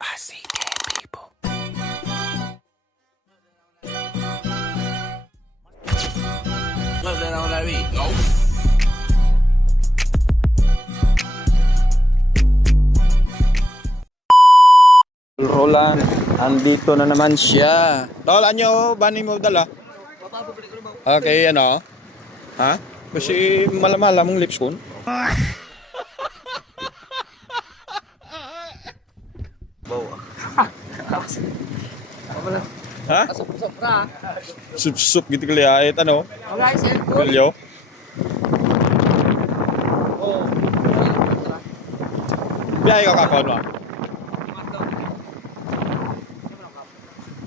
I see dead people. What's that on that beat? No. Roland, andito na naman siya. Tol, anyo ba ni mo dala? Okay, ano? Ha? Kasi malamala mong lips ko. Ha? Supra. Sup-sup gitu kali ayat ano? Okay, sir. Kulyo. Oh. Biyahe ka kapon mo.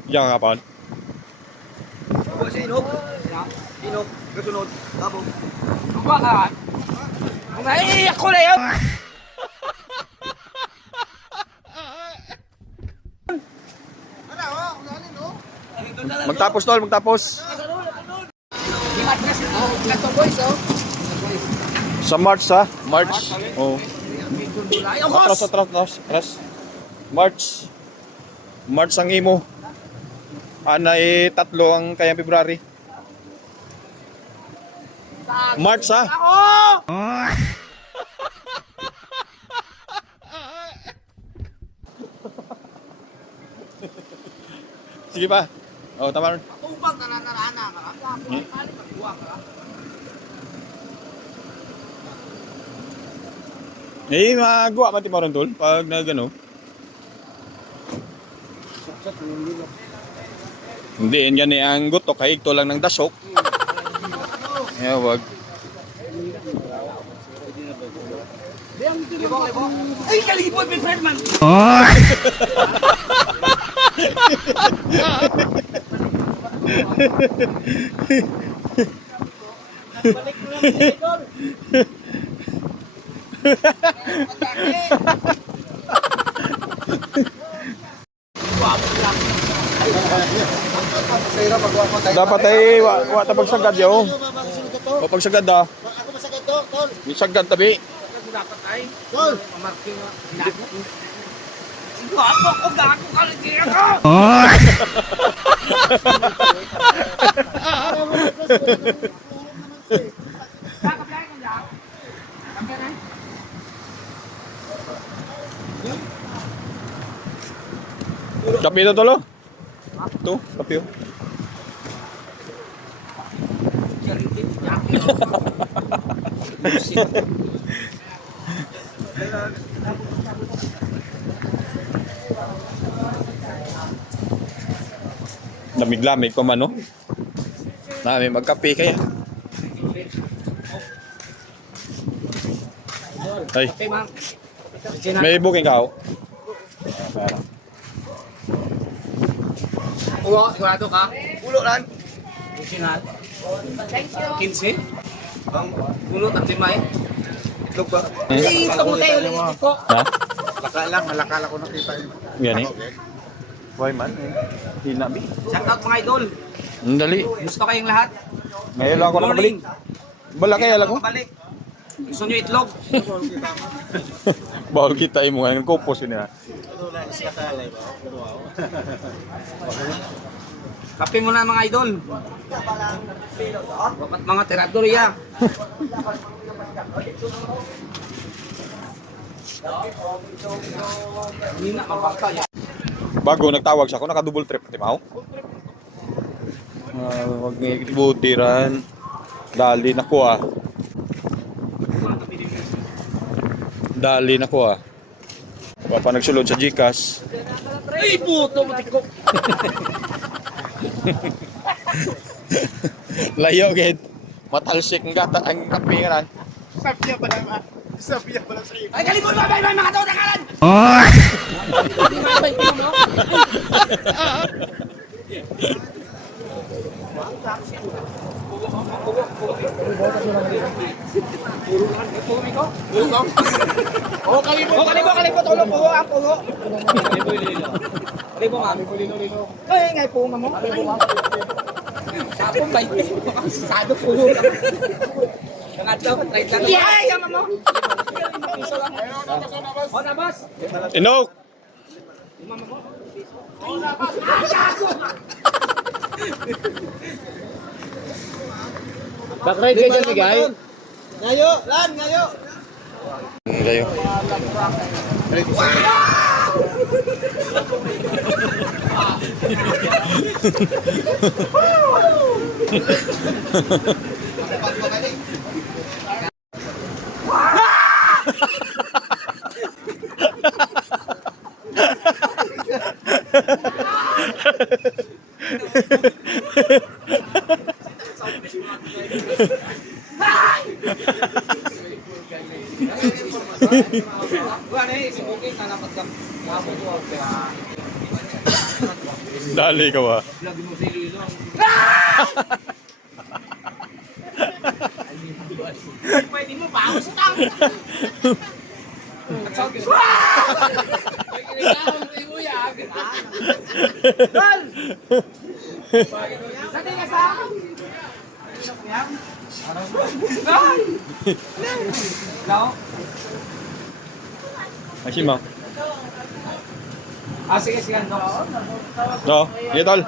Biyahe ka kapon. Sinog. Sinog. Kasunod. Tabo. Kuha ka. Ay, ako na yun. Magtapos tol, magtapos. Sa March ha? March. Oh. Atras. March. March ang imo. Anay tatlo ang kayang February. March ha? Sige pa. Oh, tama rin. Tubag na nanarana ka. Magkuha ka. Eh, magawa man timo ron tol pag nagano. Hindi, yan ni ang guto kay ito lang ng dasok. Eh, wag. Ay, kalibot, my friend man. Balik mo lang idol. Dapat ay wa ta pagsagad yo. O pagsagad da. Ako masakit to, tol. Isagad tabi. Dapat ay. Tol. Marking ginako. Ako gago ka lang dito. Kape ito tolo. Ito, kape. Lamig-lamig pa man, no? May magkape kaya. Ay, Okay, ma'am. may booking ka ako. Ulo, sigurado ka? Ulo lang. Original. 15? Ulo, tatimay. Itlog ba? Ay, itlog mo tayo. Itlog ko. Ha? Malakala ko nakita yun. Yan eh. Why man? Hinabi. Shout out mga idol. Dali. Gusto kayong lahat? Ngayon lang ako nakabalik. Bala kaya lang ko. Balik. Gusto nyo itlog? Bawal kita mo ngayon. Kupos yun na. Kape mo na mga idol. Bakat mga terador ya. Hindi na, mabangka ya. Bago nagtawag siya ako, naka-double trip pati mo. Wag nga ibutiran. Dali na ko ah. Dali na ko ah. Papa nagsulod sa Gcash. Ay, puto, matikok. Layo gid. Matalsik ang gata ang kape nga. Sabiya pa lang sa iyo. Ay, kalibot ba, bay, mga tao, takalan! kalibot, ulo, pugo, ang pugo. Kalibot, man. Ay, ngay po mo. Tapos bay. Sado po. Nangatlo ka try lang. Ay, yaman mo. Piso lang. O na boss. Inok! Back-ride kayo dyan, Migay. Ngayo, Lan, ngayo. Kayo. Buwan eh, sibukin na napat ka. Dali ka ba? Lagi mo si Lilo. Pwede mo ba ako sa tao? At sabi ko, may kinigahon sa ibuyag. Tol! Sati ka sa? Ay! No? Asima. Ah, sige, sige. No. No, iya tol.